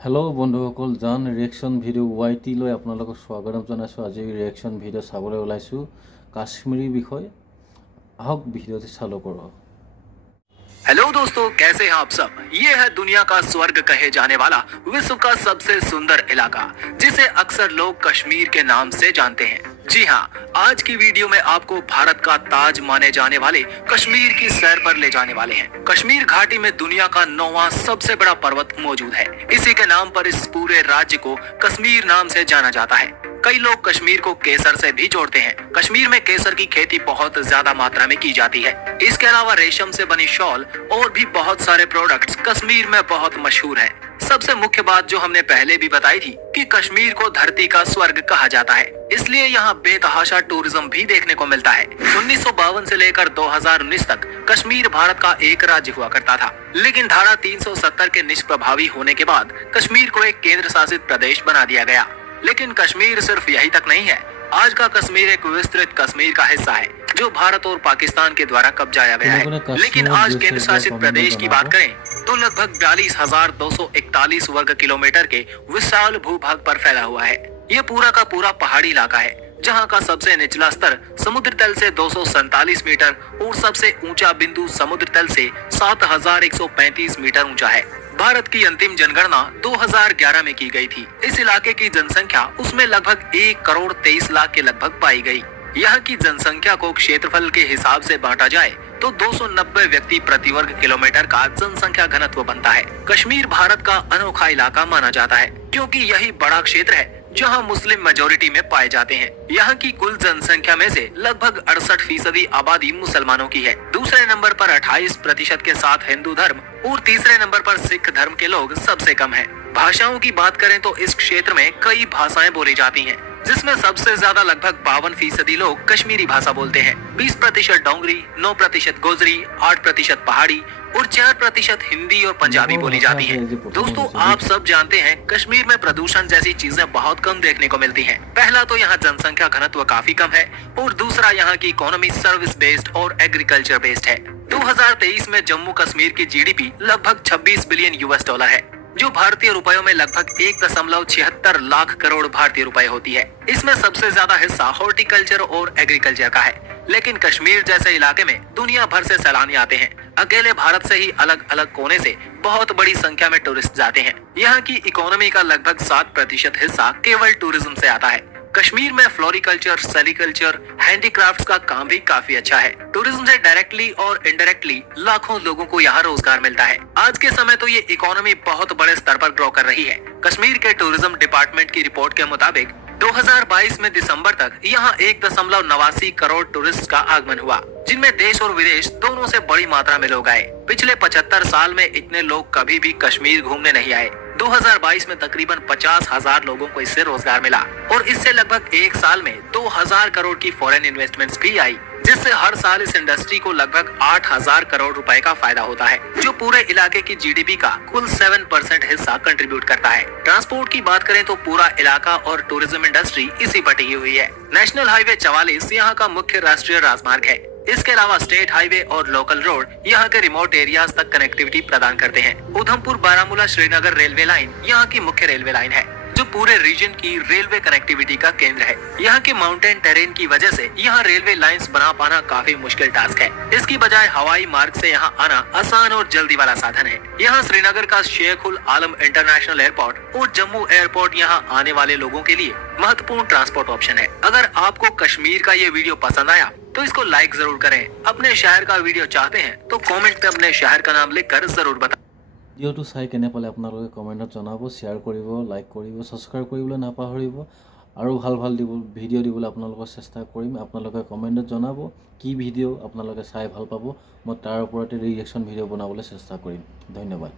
Hello बंधुসকল जान reaction video YT লৈ আপোনালোকক স্বাগতম জনাইছো। আজি रिएक्शन भिडिओ চাবলৈ ওলাইছো কাশ্মীৰী বিষয়। আহক ভিডিওটি চালু কৰো। हेलो दोस्तों, कैसे हैं आप सब। ये है दुनिया का स्वर्ग कहे जाने वाला विश्व का सबसे सुंदर इलाका, जिसे अक्सर लोग कश्मीर के नाम से जानते हैं। जी हाँ, आज की वीडियो में आपको भारत का ताज माने जाने वाले कश्मीर की सैर पर ले जाने वाले हैं। कश्मीर घाटी में दुनिया का 9वां सबसे बड़ा पर्वत मौजूद है। इसी के नाम पर इस पूरे राज्य को कश्मीर नाम से जाना जाता है। कई लोग कश्मीर को केसर से भी जोड़ते हैं। कश्मीर में केसर की खेती बहुत ज्यादा मात्रा में की जाती है। इसके अलावा रेशम से बनी शॉल और भी बहुत सारे प्रोडक्ट्स कश्मीर में बहुत मशहूर हैं। सबसे मुख्य बात जो हमने पहले भी बताई थी कि कश्मीर को धरती का स्वर्ग कहा जाता है, इसलिए यहाँ बेतहाशा टूरिज्म भी देखने को मिलता है। 1952 से लेकर 2019 तक कश्मीर भारत का एक राज्य हुआ करता था, लेकिन धारा 370 के निष्प्रभावी होने के बाद कश्मीर को एक केंद्र शासित प्रदेश बना दिया गया। लेकिन कश्मीर सिर्फ यही तक नहीं है। आज का कश्मीर एक विस्तृत कश्मीर का हिस्सा है जो भारत और पाकिस्तान के द्वारा कब्जाया गया है। लेकिन आज केंद्र शासित प्रदेश की बात करें तो लगभग 42,241 वर्ग किलोमीटर के विशाल भूभाग पर फैला हुआ है। ये पूरा का पूरा पहाड़ी इलाका है, जहाँ का सबसे निचला स्तर समुद्र तल से 247 मीटर और सबसे ऊंचा बिंदु समुद्र तल से 7,135 मीटर ऊंचा है। भारत की अंतिम जनगणना 2011 में की गई थी। इस इलाके की जनसंख्या उसमें लगभग 1 करोड़ 23 लाख के लगभग पाई गई। यहाँ की जनसंख्या को क्षेत्रफल के हिसाब से बांटा जाए तो 290 व्यक्ति प्रति वर्ग किलोमीटर का जनसंख्या घनत्व बनता है। कश्मीर भारत का अनोखा इलाका माना जाता है, क्योंकि यही बड़ा क्षेत्र है जहां मुस्लिम मेजोरिटी में पाए जाते हैं। यहाँ की कुल जनसंख्या में से लगभग 68% आबादी मुसलमानों की है। दूसरे नंबर पर 28% के साथ हिंदू धर्म और तीसरे नंबर पर सिख धर्म के लोग सबसे कम हैं। भाषाओं की बात करें तो इस क्षेत्र में कई भाषाएं बोली जाती हैं, जिसमें सबसे ज्यादा लगभग 52% लोग कश्मीरी भाषा बोलते हैं। 20% डोंगरी, 9% गोजरी, 8% पहाड़ी और 4% हिंदी और पंजाबी बोली जाती है। दोस्तों, आप सब जानते हैं कश्मीर में प्रदूषण जैसी चीजें बहुत कम देखने को मिलती हैं। पहला तो यहाँ जनसंख्या घनत्व काफी कम है और दूसरा यहाँ की इकोनॉमी सर्विस बेस्ड और एग्रीकल्चर बेस्ड है। 2023 में जम्मू कश्मीर की जीडीपी लगभग 26 बिलियन $, है, जो भारतीय रुपयों में लगभग 1.76 लाख करोड़ भारतीय रुपए होती है। इसमें सबसे ज्यादा हिस्सा हॉर्टिकल्चर और एग्रीकल्चर का है। लेकिन कश्मीर जैसे इलाके में दुनिया भर से सैलानी आते हैं। अकेले भारत से ही अलग अलग कोने से बहुत बड़ी संख्या में टूरिस्ट जाते हैं। यहाँ की इकोनॉमी का लगभग 7% हिस्सा केवल टूरिज्म से आता है। कश्मीर में फ्लोरिकल्चर, सेरिकल्चर, हैंडीक्राफ्ट्स का काम भी काफी अच्छा है। टूरिज्म से डायरेक्टली और इनडायरेक्टली लाखों लोगों को यहाँ रोजगार मिलता है। आज के समय तो ये इकोनॉमी बहुत बड़े स्तर पर ग्रो कर रही है। कश्मीर के टूरिज्म डिपार्टमेंट की रिपोर्ट के मुताबिक 2022 में दिसंबर तक यहाँ 1.89 करोड़ टूरिस्ट का आगमन हुआ, जिनमें देश और विदेश दोनों से बड़ी मात्रा में लोग आए। पिछले 75 साल में इतने लोग कभी भी कश्मीर घूमने नहीं आए। 2022 में तकरीबन 50,000 लोगों को इससे रोजगार मिला और इससे लगभग एक साल में 2,000 करोड़ की फॉरेन इन्वेस्टमेंट्स भी आई, जिससे हर साल इस इंडस्ट्री को लगभग 8,000 करोड़ रुपए का फायदा होता है, जो पूरे इलाके की जीडीपी का कुल 7% हिस्सा कंट्रीब्यूट करता है। ट्रांसपोर्ट की बात करें तो पूरा इलाका और टूरिज्म इंडस्ट्री इसी पर टिकी हुई है। नेशनल हाईवे 44 यहाँ का मुख्य राष्ट्रीय राजमार्ग है। इसके अलावा स्टेट हाईवे और लोकल रोड यहाँ के रिमोट एरियाज तक कनेक्टिविटी प्रदान करते हैं। उधमपुर बारामूला श्रीनगर रेलवे लाइन यहाँ की मुख्य रेलवे लाइन है, जो पूरे रीजन की रेलवे कनेक्टिविटी का केंद्र है। यहाँ के माउंटेन टेरेन की वजह से यहाँ रेलवे लाइंस बना पाना काफी मुश्किल टास्क है। इसकी बजाय हवाई मार्ग से यहाँ आना आसान और जल्दी वाला साधन है। यहाँ श्रीनगर का शेख उल आलम इंटरनेशनल एयरपोर्ट और जम्मू एयरपोर्ट यहाँ आने वाले लोगों के लिए महत्वपूर्ण ट्रांसपोर्ट ऑप्शन है। अगर आपको कश्मीर का ये वीडियो पसंद आया तो इसको लाइक जरूर करें। अपने शहर का वीडियो चाहते हैं तो कमेंट में अपने शहर का नाम लिखकर जरूर बताएं। ভিডিওটো চাই কেনে পালে আপোনালোকে কমেন্টত জনাব, শেয়াৰ কৰিব, লাইক কৰিব, সাবস্ক্ৰাইব কৰিবলৈ নাপাহৰিব আৰু ভাল ভিডিও দিবলৈ আপোনালোকৰ চেষ্টা কৰিম। আপোনালোকে কমেন্টত জনাব কি ভিডিও আপোনালোকে চাই ভাল পাব, মই তাৰ ওপৰতে ৰিয়েকচন ভিডিও বনাবলৈ চেষ্টা কৰিম। ধন্যবাদ।